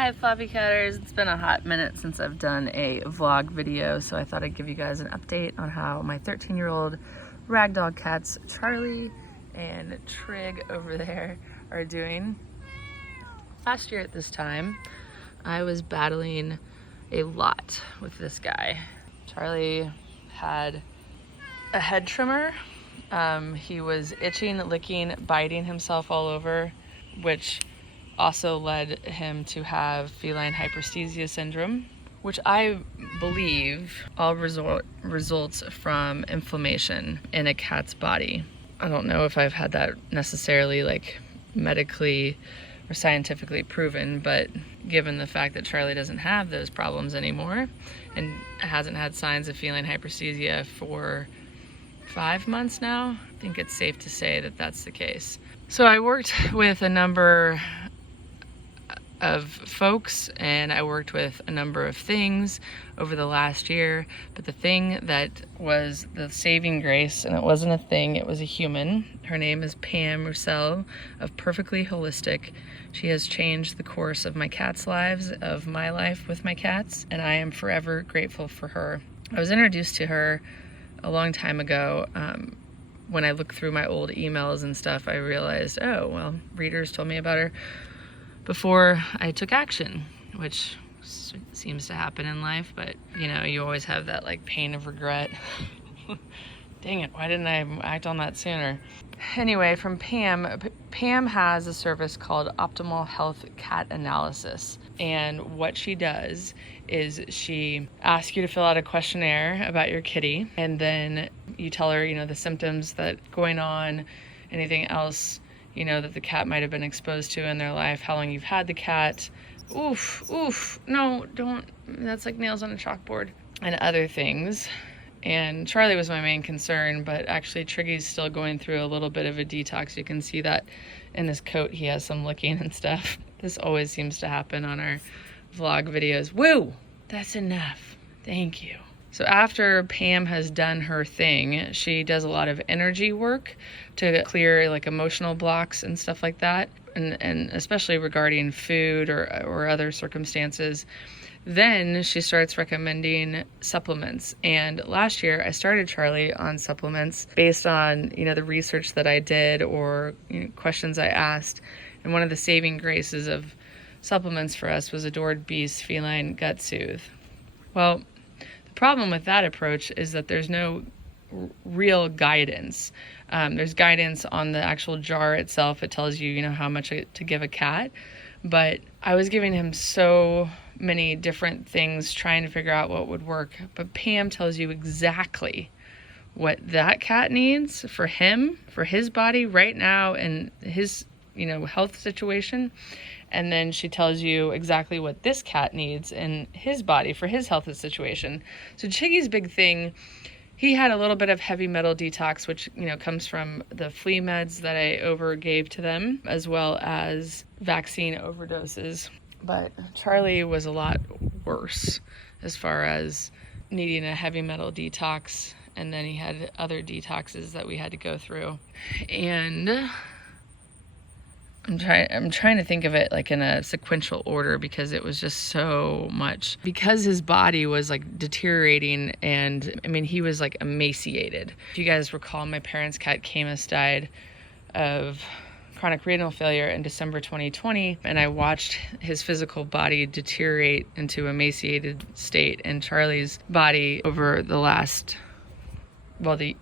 Hi Floppycatters, it's been a hot minute since I've done a vlog video, so I thought I'd give you guys an update on how my 13-year-old Ragdoll cats Charlie and Trig over there are doing. Last year at this time, I was battling a lot with this guy. Charlie had a head trimmer. He was itching, licking, biting himself all over, which also led him to have feline hyperesthesia syndrome, which I believe all results from inflammation in a cat's body. I don't know if I've had that necessarily like medically or scientifically proven, but given the fact that Charlie doesn't have those problems anymore and hasn't had signs of feline hyperesthesia for 5 months now, I think it's safe to say that that's the case. So I worked with a number of folks and I worked with a number of things over the last year, but the thing that was the saving grace, and it wasn't a thing, it was a human. Her name is Pam Roussel of Perfectly Holistic. She has changed the course of my cats' lives, of my life with my cats, and I am forever grateful for her. I was introduced to her a long time ago. When I looked through my old emails and stuff, I realized, oh, well, readers told me about her before I took action, which seems to happen in life, but you know, you always have that like pain of regret. Dang it, why didn't I act on that sooner? Anyway, from Pam, Pam has a service called Optimal Health Cat Analysis. And what she does is she asks you to fill out a questionnaire about your kitty, and then you tell her, you know, the symptoms that going on, anything else, you know, that the cat might have been exposed to in their life, how long you've had the cat. Oof, no, don't, that's like nails on a chalkboard, and other things. And Charlie was my main concern, but actually Triggy's still going through a little bit of a detox. You can see that in his coat, he has some licking and stuff. This always seems to happen on our vlog videos. Woo! That's enough. Thank you. So after Pam has done her thing, she does a lot of energy work to clear like emotional blocks and stuff like that, and especially regarding food or other circumstances. Then she starts recommending supplements. And last year I started Charlie on supplements based on, you know, the research that I did or, you know, questions I asked. And one of the saving graces of supplements for us was Adored Beast Feline Gut Soothe. Well, the problem with that approach is that there's no real guidance. There's guidance on the actual jar itself. It tells you, you know, how much to give a cat. But I was giving him so many different things trying to figure out what would work. But Pam tells you exactly what that cat needs for him, for his body right now and his, you know, health situation. And then she tells you exactly what this cat needs in his body for his health situation. So Chiggy's big thing, he had a little bit of heavy metal detox, which, you know, comes from the flea meds that I overgave to them, as well as vaccine overdoses. But Charlie was a lot worse as far as needing a heavy metal detox. And then he had other detoxes that we had to go through. And I'm trying to think of it like in a sequential order because it was just so much. Because his body was like deteriorating, and I mean, he was like emaciated. If you guys recall, my parents' cat Camus died of chronic renal failure in December 2020, and I watched his physical body deteriorate into emaciated state, and Charlie's body over the last, well, the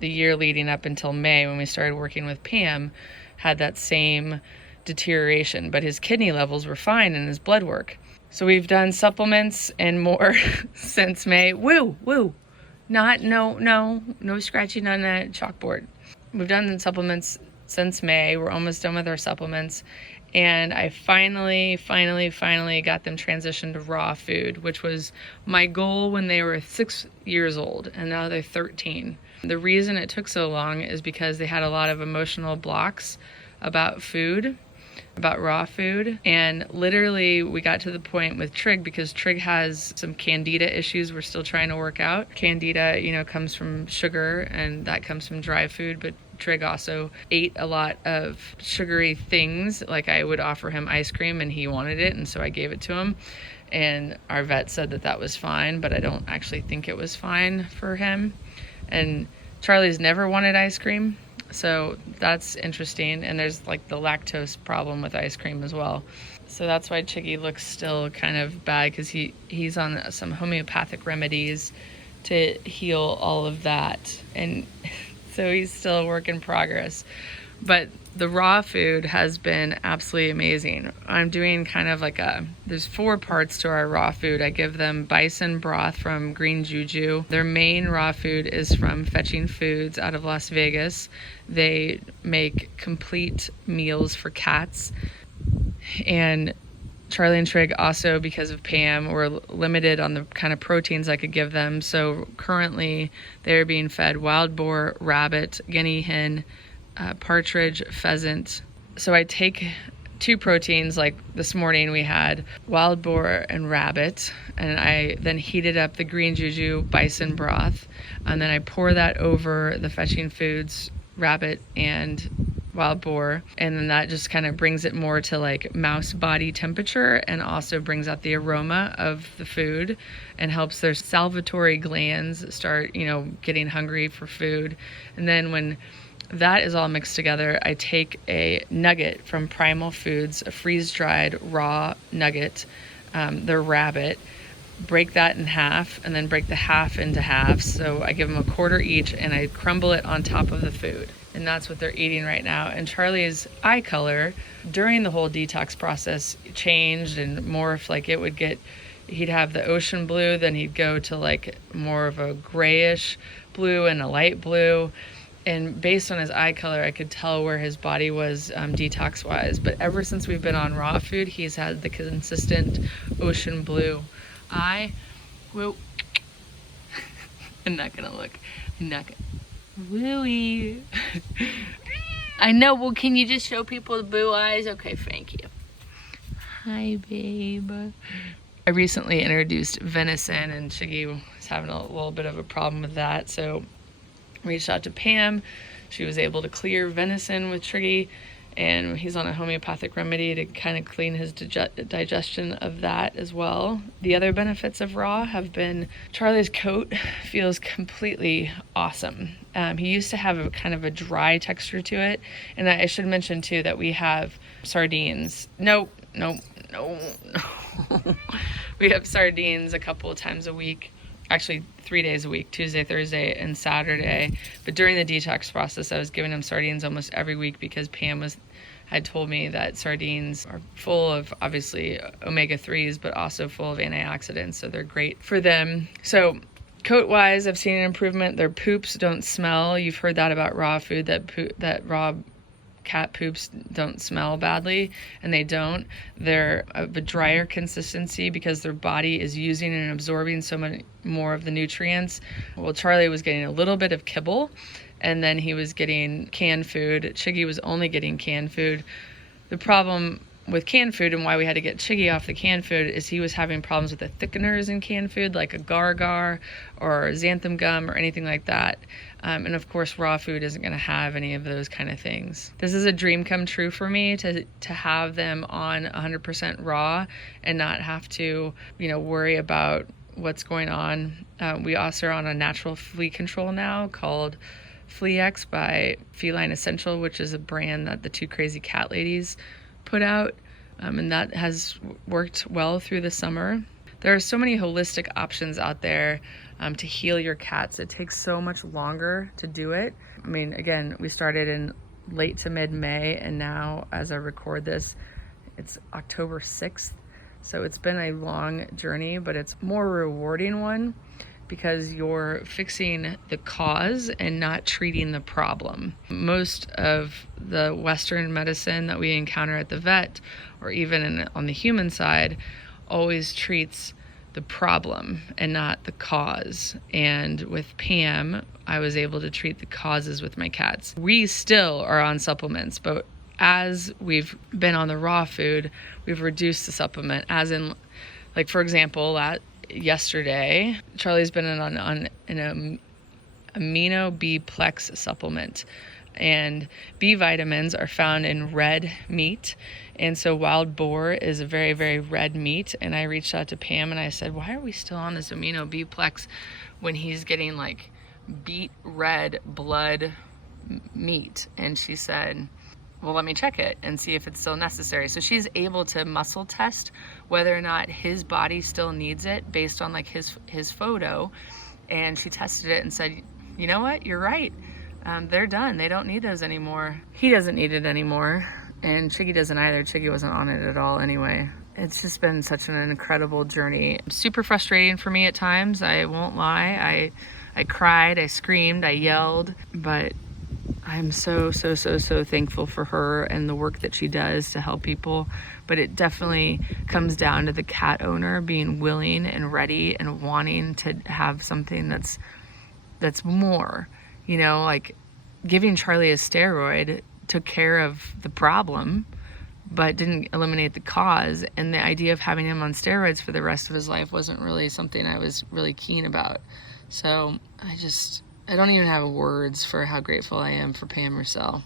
year leading up until May when we started working with Pam, had that same deterioration, but his kidney levels were fine in his blood work. So we've done supplements and more since May. Woo. No scratching on that chalkboard. We've done supplements since May. We're almost done with our supplements. And I finally got them transitioned to raw food, which was my goal when they were 6 years old, and now they're 13. The reason it took so long is because they had a lot of emotional blocks about food, about raw food. And literally we got to the point with Trig, because Trig has some candida issues we're still trying to work out. Candida, you know, comes from sugar, and that comes from dry food, but Trig also ate a lot of sugary things. Like I would offer him ice cream and he wanted it, and so I gave it to him. And our vet said that that was fine, but I don't actually think it was fine for him. And Charlie's never wanted ice cream, so that's interesting. And there's like the lactose problem with ice cream as well. So that's why Chiggy looks still kind of bad, because he's on some homeopathic remedies to heal all of that. And so he's still a work in progress. But the raw food has been absolutely amazing. I'm doing kind of like there's 4 parts to our raw food. I give them bison broth from Green Juju. Their main raw food is from Fetching Foods out of Las Vegas. They make complete meals for cats. And Charlie and Trig also, because of Pam, were limited on the kind of proteins I could give them. So currently they're being fed wild boar, rabbit, guinea hen, partridge, pheasant. So I take 2 proteins, like this morning we had wild boar and rabbit, and I then heated up the Green Juju bison broth, and then I pour that over the Fetching Foods rabbit and wild boar, and then that just kind of brings it more to like mouse body temperature, and also brings out the aroma of the food and helps their salivatory glands start, getting hungry for food. And then when that is all mixed together, I take a nugget from Primal Foods, a freeze-dried raw nugget, the rabbit, break that in half, and then break the half into halves. So I give them a quarter each, and I crumble it on top of the food. And that's what they're eating right now. And Charlie's eye color during the whole detox process changed and morphed. Like he'd have the ocean blue, then he'd go to like more of a grayish blue and a light blue. And based on his eye color, I could tell where his body was detox wise. But ever since we've been on raw food, he's had the consistent ocean blue eye. Whoa. I'm not gonna look. I'm not gonna. Wooey. I know. Well, can you just show people the blue eyes? Okay, thank you. Hi, babe. I recently introduced venison, and Chiggy was having a little bit of a problem with that. So reached out to Pam. She was able to clear venison with Triggy, and he's on a homeopathic remedy to kind of clean his digestion of that as well. The other benefits of raw have been Charlie's coat feels completely awesome. He used to have a kind of a dry texture to it, and I should mention too that we have sardines. No. We have sardines a couple of times a week. Actually 3 days a week, Tuesday, Thursday, and Saturday. But during the detox process, I was giving him sardines almost every week, because Pam had told me that sardines are full of, obviously, omega-3s, but also full of antioxidants, so they're great for them. So coat-wise, I've seen an improvement. Their poops don't smell. You've heard that about raw food, that raw cat poops don't smell badly, and they don't. They're of a drier consistency because their body is using and absorbing so much more of the nutrients. Well, Charlie was getting a little bit of kibble, and then he was getting canned food. Chiggy was only getting canned food. The problem with canned food, and why we had to get Chiggy off the canned food, is he was having problems with the thickeners in canned food, like agar-agar or xanthan gum or anything like that. And of course, raw food isn't going to have any of those kind of things. This is a dream come true for me, to have them on 100% raw and not have to, worry about what's going on. We also are on a natural flea control now called Fleax by Feline Essential, which is a brand that the Two Crazy Cat Ladies put out, and that has worked well through the summer. There are so many holistic options out there to heal your cats. It takes so much longer to do it. I mean, again, we started in late to mid-May, and now as I record this, it's October 6th. So it's been a long journey, but it's more rewarding one, because you're fixing the cause and not treating the problem. Most of the Western medicine that we encounter at the vet, or even on the human side, always treats the problem and not the cause. And with Pam, I was able to treat the causes with my cats. We still are on supplements, but as we've been on the raw food, we've reduced the supplement. As in, like, for example, yesterday, Charlie's been on an amino B-plex supplement, and B vitamins are found in red meat. And so wild boar is a very, very red meat. And I reached out to Pam and I said, why are we still on this amino B-plex when he's getting like beet red blood meat? And she said, well, let me check it and see if it's still necessary. So she's able to muscle test whether or not his body still needs it based on like his photo. And she tested it and said, you know what, you're right. They're done. They don't need those anymore. He doesn't need it anymore. And Chiggy doesn't either. Chiggy wasn't on it at all anyway. It's just been such an incredible journey. Super frustrating for me at times. I won't lie. I cried, I screamed, I yelled, but I'm so thankful for her and the work that she does to help people. But it definitely comes down to the cat owner being willing and ready and wanting to have something that's more, you know, like giving Charlie a steroid took care of the problem, but didn't eliminate the cause. And the idea of having him on steroids for the rest of his life wasn't really something I was really keen about. So I don't even have words for how grateful I am for Pam Roussel.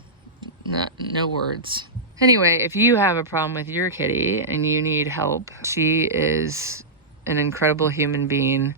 No words. Anyway, if you have a problem with your kitty and you need help, she is an incredible human being.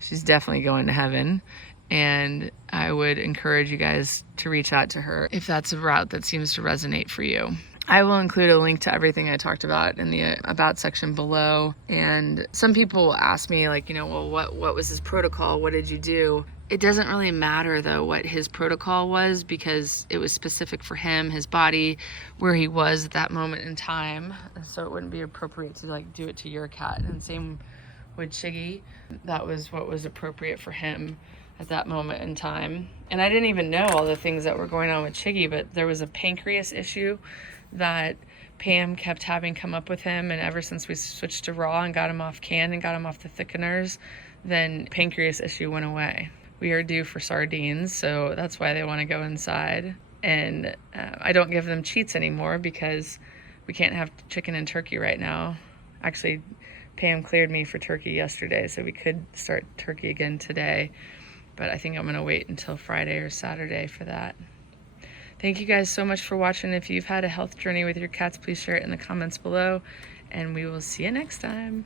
She's definitely going to heaven. And I would encourage you guys to reach out to her if that's a route that seems to resonate for you. I will include a link to everything I talked about in the about section below. And some people will ask me, like, you know, well, what was his protocol? What did you do? It doesn't really matter though what his protocol was, because it was specific for him, his body, where he was at that moment in time. And so it wouldn't be appropriate to like do it to your cat. And same with Chiggy. That was what was appropriate for him at that moment in time. And I didn't even know all the things that were going on with Chiggy, but there was a pancreas issue that Pam kept having come up with him, and ever since we switched to raw and got him off canned and got him off the thickeners, then pancreas issue went away. We are due for sardines, so that's why they want to go inside. And I don't give them cheats anymore because we can't have chicken and turkey right now. Actually, Pam cleared me for turkey yesterday, so we could start turkey again today. But I think I'm going to wait until Friday or Saturday for that. Thank you guys so much for watching. If you've had a health journey with your cats, please share it in the comments below, and we will see you next time.